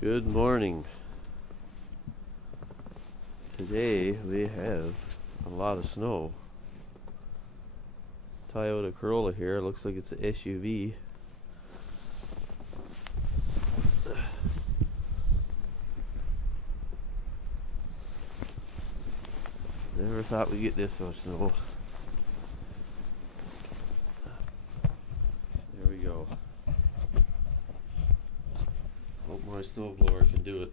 Good morning. Today we have a lot of snow. Toyota Corolla here, looks like it's an SUV. Never thought we'd get this much snow. There we go. Hope my snowblower can do it.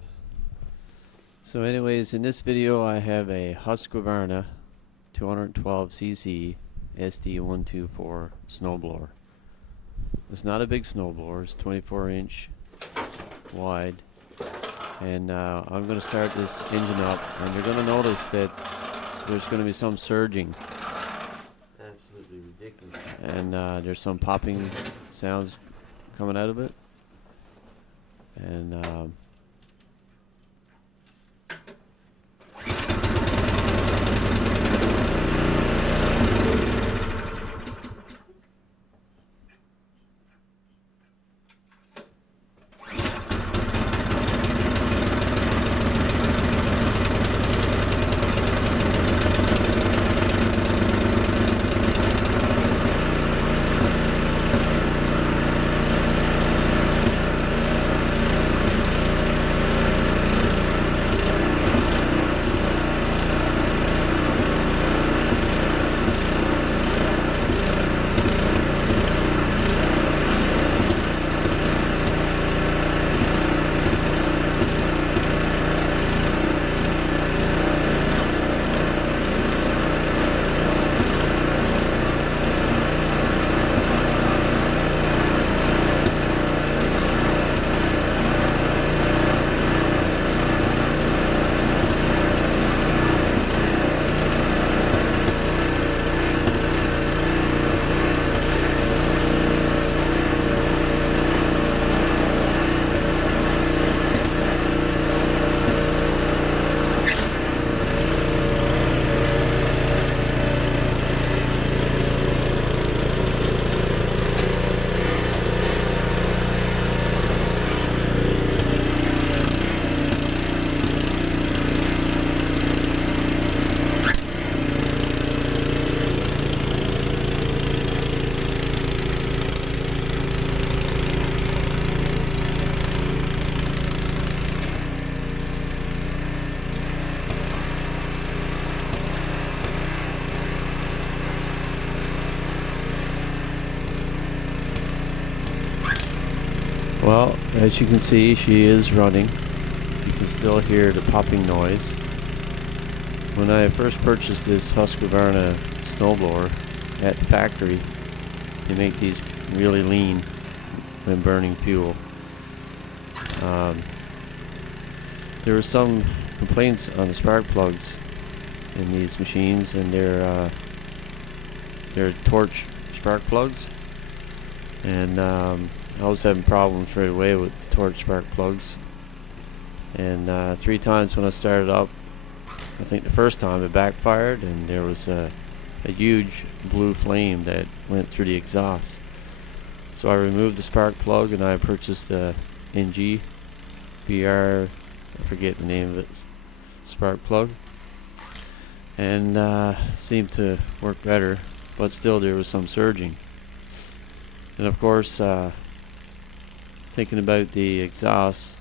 So anyways, in this video I have a Husqvarna 212cc SD124 snowblower. It's not a big snowblower, it's 24-inch wide. And I'm going to start this engine up, and you're going to notice that there's going to be some surging. Absolutely ridiculous. And there's some popping sounds coming out of it. And well, as you can see, she is running. You can still hear the popping noise. When I first purchased this Husqvarna snowblower at the factory, they make these really lean when burning fuel. There were some complaints on the spark plugs in these machines, and they're torch spark plugs. And I was having problems right away with the torch spark plugs. And 3 times when I started up, I think the first time it backfired, and there was a huge blue flame that went through the exhaust. So I removed the spark plug, and I purchased a NG BR, I forget the name of it, spark plug, and seemed to work better, but still there was some surging. And of course, thinking about the exhaust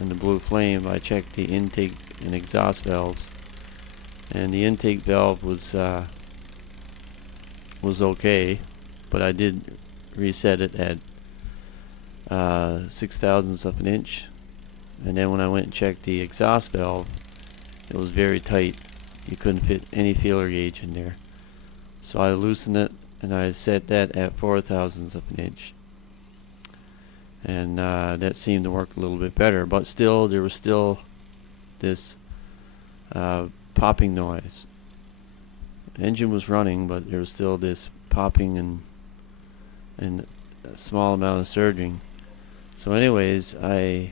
and the blue flame, I checked the intake and exhaust valves, and the intake valve was okay, but I did reset it at 6/1000ths of an inch. And then when I went and checked the exhaust valve, it was very tight. You couldn't fit any feeler gauge in there. So I loosened it, and I set that at 4/1000ths of an inch. And that seemed to work a little bit better, but still there was still this popping noise. The engine was running, but there was still this popping and a small amount of surging. So anyways, I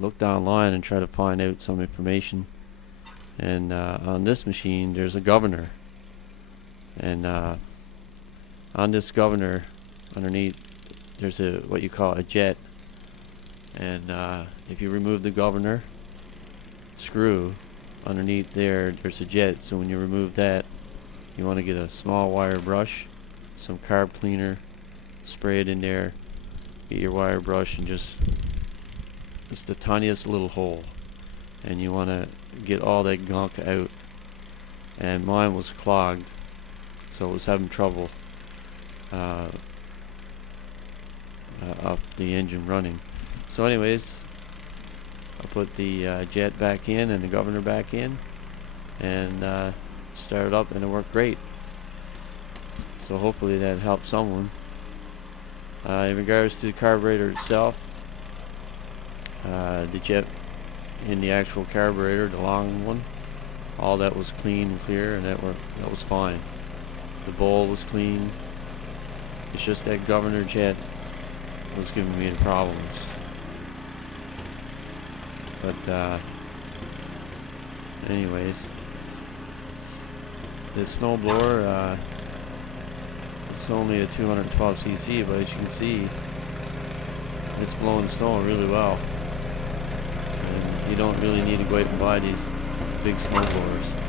looked online and tried to find out some information, and on this machine there's a governor, and on this governor underneath there's a what you call a jet, And if you remove the governor screw underneath there's a jet, so when you remove that, you want to get a small wire brush, some carb cleaner, spray it in there, get your wire brush, and just the tiniest little hole, and you want to get all that gunk out. And mine was clogged, so it was having trouble up the engine running. So anyways, I put the jet back in and the governor back in, and started up, and it worked great. So hopefully that helped someone. In regards to the carburetor itself, the jet in the actual carburetor, the long one, all that was clean and clear, and that was fine. The bowl was clean. It's just that governor jet was giving me the problems. But anyways, the snowblower, it's only a 212cc, but as you can see, it's blowing snow really well. And you don't really need to go out and buy these big snowblowers.